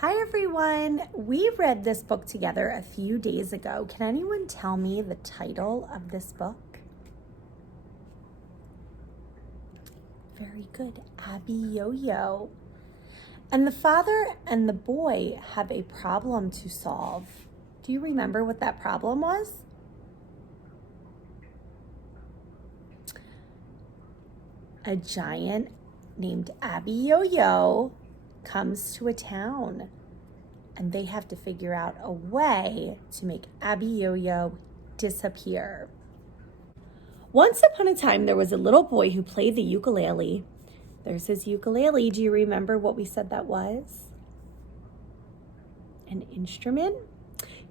Hi everyone, we read this book together a few days ago. Can anyone tell me the title of this book? Very good, Abby Yo-Yo. And the father and the boy have a problem to solve. Do you remember what that problem was? A giant named Abby Yo-Yo comes to a town and they have to figure out a way to make Abby Yo-Yo disappear. Once upon a time, there was a little boy who played the ukulele. There's his ukulele. Do you remember what we said that was? An instrument.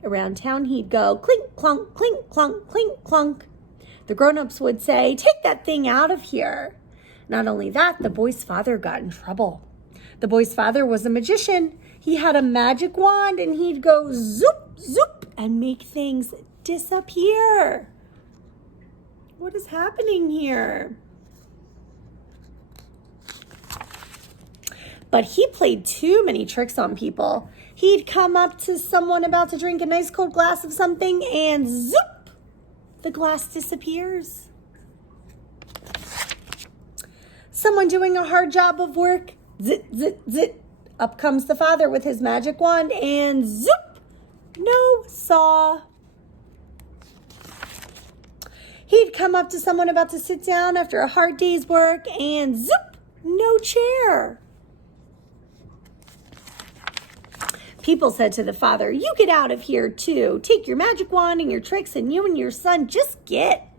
Around town, he'd go clink, clunk, clink, clunk, clink, clunk. The grown-ups would say, "Take that thing out of here." Not only that, the boy's father got in trouble. The boy's father was a magician. He had a magic wand and he'd go zoop, zoop and make things disappear. What is happening here? But he played too many tricks on people. He'd come up to someone about to drink a nice cold glass of something and zoop, the glass disappears. Someone doing a hard job of work, zit, zit, zit. Up comes the father with his magic wand and zoop, no saw. He'd come up to someone about to sit down after a hard day's work and zoop, no chair. People said to the father, "You get out of here too. Take your magic wand and your tricks and you and your son just get."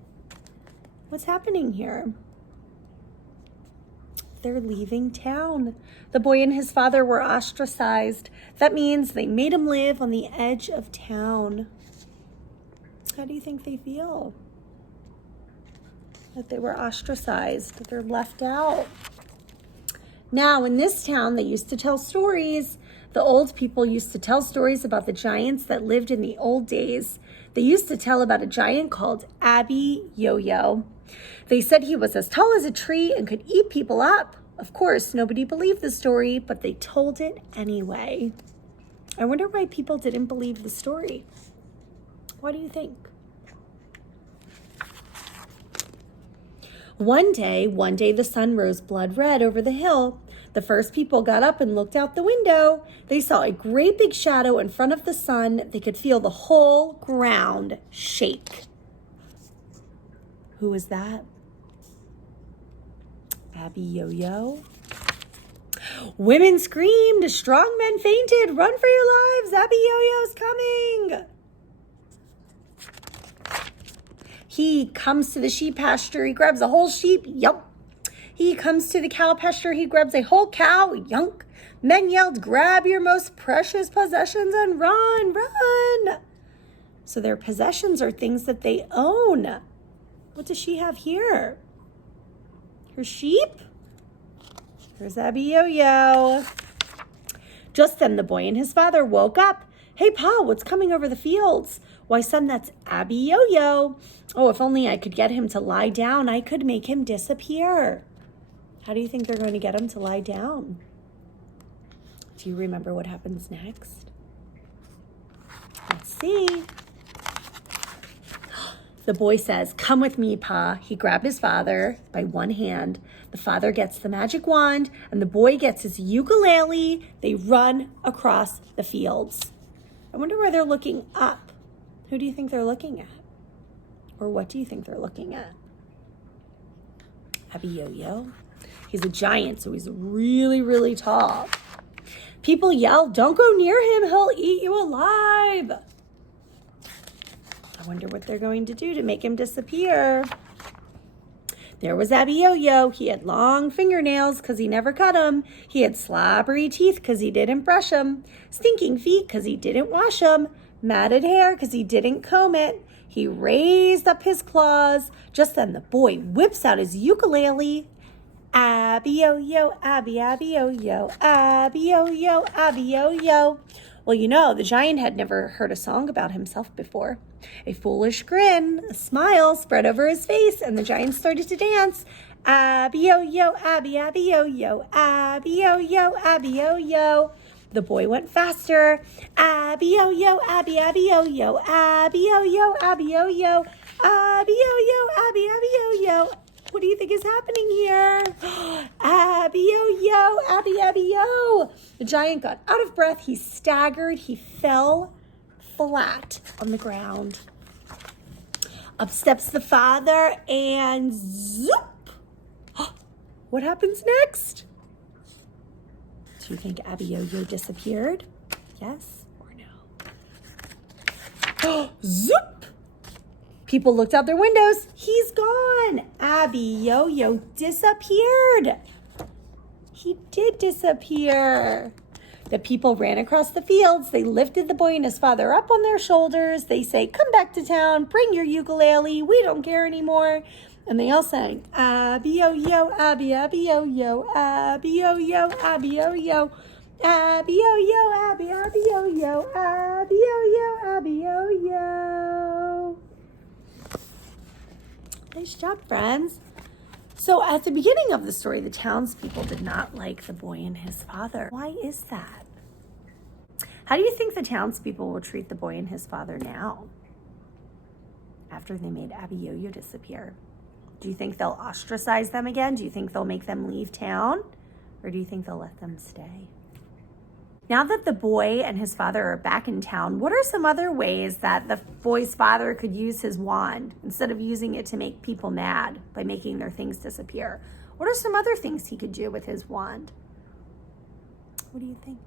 What's happening here? They're leaving town. The boy and his father were ostracized. That means they made him live on the edge of town. How do you think they feel? That they were ostracized, that they're left out. Now, in this town, they used to tell stories. The old people used to tell stories about the giants that lived in the old days. They used to tell about a giant called Abby Yo-Yo. They said he was as tall as a tree and could eat people up. Of course, nobody believed the story, but they told it anyway. I wonder why people didn't believe the story. What do you think? One day, the sun rose blood red over the hill. The first people got up and looked out the window. They saw a great big shadow in front of the sun. They could feel the whole ground shake. Who was that? Abby Yo-Yo. Women screamed, strong men fainted. Run for your lives, Abby Yo-Yo's coming. He comes to the sheep pasture, he grabs a whole sheep, yump. He comes to the cow pasture, he grabs a whole cow, yunk. Men yelled, "Grab your most precious possessions and run, run." So their possessions are things that they own. What does she have here? Her sheep? Here's Abby Yo-Yo. Just then the boy and his father woke up. "Hey, Pa, what's coming over the fields?" "Why, son, that's Abby Yo-Yo. Oh, if only I could get him to lie down, I could make him disappear." How do you think they're going to get him to lie down? Do you remember what happens next? Let's see. The boy says, "Come with me, Pa." He grabbed his father by one hand. The father gets the magic wand and the boy gets his ukulele. They run across the fields. I wonder why they're looking up. Who do you think they're looking at? Or what do you think they're looking at? Abby Yo-Yo. He's a giant, so he's really, really tall. People yell, "Don't go near him, he'll eat you alive." I wonder what they're going to do to make him disappear. There was Abby Yo-Yo. He had long fingernails because he never cut them. He had slobbery teeth because he didn't brush them. Stinking feet because he didn't wash them. Matted hair because he didn't comb it. He raised up his claws. Just then the boy whips out his ukulele. Abby Yo-Yo, Abby, Abby Yo-Yo, Abby Yo-Yo, Abby Yo-Yo. Well, you know, the giant had never heard a song about himself before. A foolish grin, a smile spread over his face, and the giant started to dance. Abby Yo-Yo, Abby, Abby Yo-Yo, Abby Yo-Yo, Abby Yo-Yo. The boy went faster. Abby-o-yo, Abby, Abby-o-yo, Abby-o-yo, Abby-o-yo, Abby-o-yo, Abby, Abby-o-yo. What do you think is happening here? Abby-o-yo, Abby, Abby-o. The giant got out of breath. He staggered. He fell flat on the ground. Up steps the father and zoop. What happens next? Do you think Abby-o-yo disappeared? Yes or no? Zoop! People looked out their windows. He's gone. Abby-o-yo disappeared. He did disappear. The people ran across the fields. They lifted the boy and his father up on their shoulders. They say, come back to town. Bring your ukulele. We don't care anymore. And they all sang, Abby-o-yo, Abby, Abby-o-yo, Abby-o-yo, Abby-o-yo, Abby-o-yo, Abby, Abby-o-yo, Abby-o-yo, Abby-o-yo. Nice job, friends. So at the beginning of the story, the townspeople did not like the boy and his father. Why is that? How do you think the townspeople will treat the boy and his father now after they made Abby-o-yo disappear? Do you think they'll ostracize them again? Do you think they'll make them leave town? Or do you think they'll let them stay? Now that the boy and his father are back in town, what are some other ways that the boy's father could use his wand instead of using it to make people mad by making their things disappear? What are some other things he could do with his wand? What do you think?